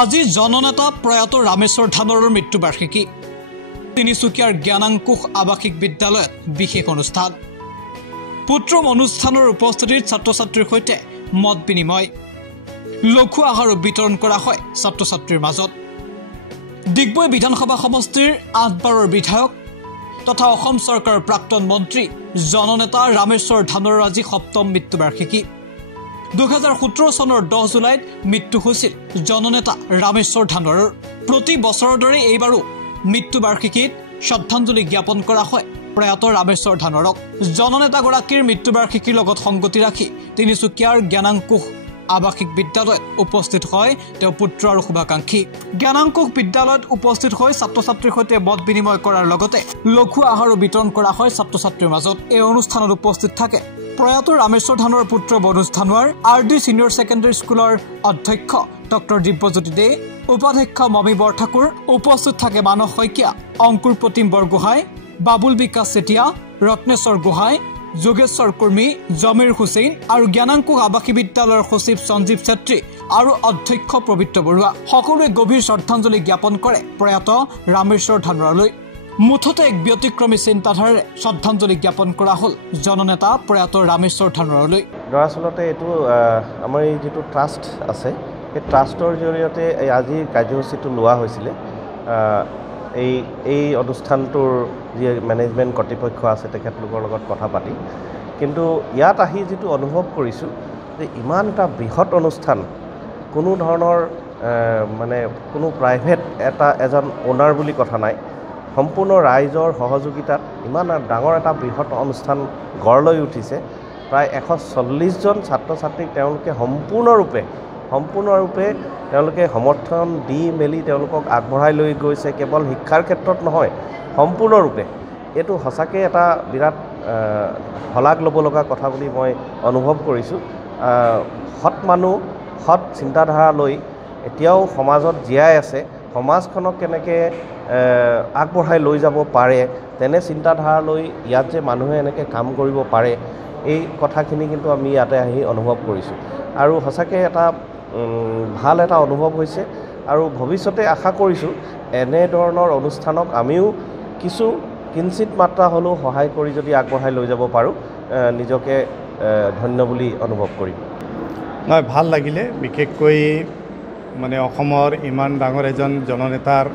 আজি জননেতা প্ৰয়াত ৰামেশ্বৰ ধানোৰৰ মৃত্যুবাৰ্ষিকী তিনিচুকীয়াৰ জ্ঞানাংকুশ আৱাসিক বিদ্যালয়ত বিশেষ অনুষ্ঠান পুত্ৰ অনুষ্ঠানৰ উপস্থিতিত ছাত্ৰ-ছাত্ৰীৰ সৈতে মত বিনিময় লঘু আহাৰ বিতৰণ কৰা হয় ছাত্ৰ-ছাত্ৰীৰ মাজত ডিগবৈ বিধানসভা সমষ্টিৰ 8 বাৰৰ বিধায়ক তথা অসম চৰকাৰৰ প্ৰাক্তন মন্ত্ৰী জননেতা ৰামেশ্বৰ ধানোৰৰ আজি সপ্তম মৃত্যুবাৰ্ষিকী 2017 চনৰ 10 জুলাইত মৃত্যু হৈছিল জননেতা ৰামেশ্বৰ ধানোৰৰ প্ৰতি বছৰৰ দৰে এইবাৰো মৃত্যুবাৰ্ষিকীত শ্ৰদ্ধাঞ্জলি জ্ঞাপন কৰা হয় প্ৰয়াত ৰামেশ্বৰ ধানোৰক জননেতাগৰাকীৰ মৃত্যুবাৰ্ষিকীৰ লগত সংগতি ৰাখি তিনিচুকীয়াৰ জ্ঞানাংকুশ আৱাসিক বিদ্যালয়ত উপস্থিত হয় তেওঁ পুত্ৰ আৰু শুভাকাংক্ষী জ্ঞানাংকুশ বিদ্যালয়ত উপস্থিত হৈ ছাত্ৰ-ছাত্ৰীৰ সৈতে মত বিনিময় কৰাৰ লগতে লঘু আহাৰ বিতৰণ কৰা হয় ছাত্ৰ-ছাত্ৰীৰ মাজত এই অনুষ্ঠানত উপস্থিত থাকে প্ৰয়াত ৰামেশ্বৰ ধানোৰৰ পুত্ৰ বনুজ ধানোৱাৰ আৰডি সিনিয়ৰ সেকেন্ডাৰী স্কুলৰ অধ্যক্ষ ডক্টৰ দিব্যজ্যোতি দে উপাধ্যক্ষ মমি বৰঠাকুৰ উপস্থিত থাকে মানস শইকীয়া অংকুৰ প্ৰতিম বৰগোহাঁই বাবুল বিকাশ চেতিয়া ৰত্নেশ্বৰ গোহাঁই যোগেশ্বৰ কুৰ্মী জমিৰ হুছেইন আৰু জ্ঞানাংকুশ আৱাসিক বিদ্যালয়ৰ সচিব সঞ্জীৱ ছেত্ৰী আৰু অধ্যক্ষ পবিত্ৰ বৰুৱা সকলোৱে গভীৰ শ্ৰদ্ধাঞ্জলি জ্ঞাপন কৰে প্ৰয়াত ৰামেশ্বৰ ধানোৰলৈ মুঠতে এক ব্যতিক্ৰমী চিন্তাধাৰাৰে শ্ৰদ্ধাঞ্জলি জ্ঞাপন কৰা হ'ল জননেতা প্ৰয়াত ৰামেশ্বৰ ধানোৰলৈ দৰাচলতে এইটো আমাৰ এই যিটো ট্ৰাষ্ট আছে এই ট্ৰাষ্টৰ জৰিয়তে আজি কাৰ্যসূচীটো লোৱা হৈছিলে এই অনুষ্ঠানটোৰ যি মেনেজমেণ্ট কৰ্তৃপক্ষ আছে তেখেতলোকৰ লগত কথা পাতি কিন্তু ইয়াত আহি যিটো অনুভৱ কৰিছোঁ যে ইমান এটা বৃহৎ অনুষ্ঠান কোনো ধৰণৰ মানে কোনো প্ৰাইভেট এজন ওনাৰ বুলি কথা নাই সম্পূৰ্ণ ৰাইজৰ সহযোগিতাত ইমান ডাঙৰ এটা বৃহৎ অনুষ্ঠান গঢ় লৈ উঠিছে প্ৰায় 140 জন ছাত্ৰ-ছাত্ৰীক তেওঁলোকে সম্পূৰ্ণৰূপে তেওঁলোকে সমৰ্থন দি মেলি তেওঁলোকক আগবঢ়াই লৈ গৈছে কেৱল শিক্ষাৰ ক্ষেত্ৰত নহয় সম্পূৰ্ণৰূপে এইটো সঁচাকৈ এটা বিৰাট শলাগ ল'ব লগা কথা বুলি মই অনুভৱ কৰিছোঁ সৎ মানুহ সৎ চিন্তাধাৰা লৈ এতিয়াও সমাজত জীয়াই আছে সমাজখনক কেনেকৈ আগবঢ়াই লৈ যাব পাৰে তেনে চিন্তাধাৰা লৈ ইয়াত যে মানুহে এনেকৈ কাম কৰিব পাৰে এই কথাখিনি কিন্তু আমি ইয়াতে আহি অনুভৱ কৰিছোঁ আৰু সঁচাকৈ এটা ভাল এটা অনুভৱ হৈছে আৰু ভৱিষ্যতে আশা কৰিছোঁ এনেধৰণৰ অনুষ্ঠানক আমিও কিঞ্চিত মাত্ৰা হ'লেও সহায় কৰি যদি আগবঢ়াই লৈ যাব পাৰোঁ নিজকে ধন্য বুলি অনুভৱ কৰিম নহয় ভাল লাগিলে বিশেষকৈ মানে অসমৰ ইমান ডাঙৰ এজন জননেতাৰ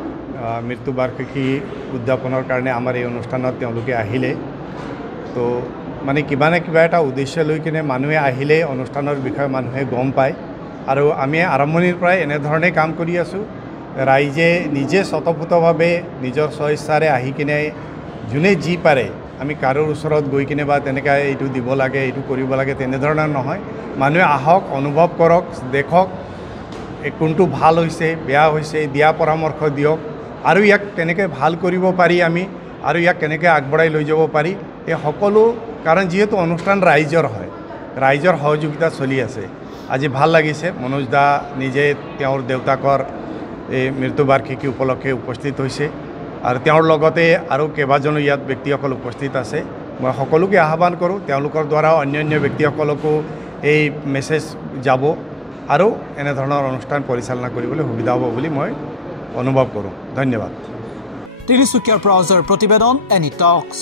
মৃত্যুবাৰ্ষিকী উদযাপনৰ কাৰণে আমাৰ এই অনুষ্ঠানত তেওঁলোকে আহিলে তো মানে কিবা না কিবা এটা উদ্দেশ্য লৈ কিনে মানুহে আহিলে অনুষ্ঠানৰ বিষয়ে মানুহে গম পায় আৰু আমি আৰম্ভণিৰ পৰাই এনেধৰণে কাম কৰি আছোঁ ৰাইজে নিজে স্বতঃস্ফূৰ্তভাৱে নিজৰ স্বইচ্ছাৰে আহি কিনে যোনে যি পাৰে আমি কাৰোৰ ওচৰত গৈ কিনে বা তেনেকৈ এইটো দিব লাগে এইটো কৰিব লাগে তেনেধৰণৰ নহয় মানুহে আহক অনুভৱ কৰক দেখক কোনটো ভাল হৈছে বেয়া হৈছে দিয়া পৰামৰ্শ দিয়ক আৰু ইয়াক কেনেকৈ ভাল কৰিব পাৰি আমি আৰু ইয়াক কেনেকৈ আগবঢ়াই লৈ যাব পাৰি এই সকলো কাৰণ যিহেতু অনুষ্ঠান ৰাইজৰ হয় ৰাইজৰ সহযোগিতা চলি আছে আজি ভাল লাগিছে মনোজ দা নিজে তেওঁৰ দেউতাকৰ এই মৃত্যুবাৰ্ষিকী উপলক্ষে উপস্থিত হৈছে আৰু তেওঁৰ লগতে আৰু কেইবাজনো ইয়াত ব্যক্তিসকল উপস্থিত আছে মই সকলোকে আহ্বান কৰোঁ তেওঁলোকৰ দ্বাৰা অন্যান্য ব্যক্তিসকলকো এই মেছেজ যাব আৰু এনেধৰণৰ অনুষ্ঠান পৰিচালনা কৰিবলৈ সুবিধা হ'ব বুলি মই অনুভৱ কৰোঁ ধন্যবাদ তিনিচুকীয়াৰ পৰা অজৰ প্ৰতিবেদন এনি টক্স।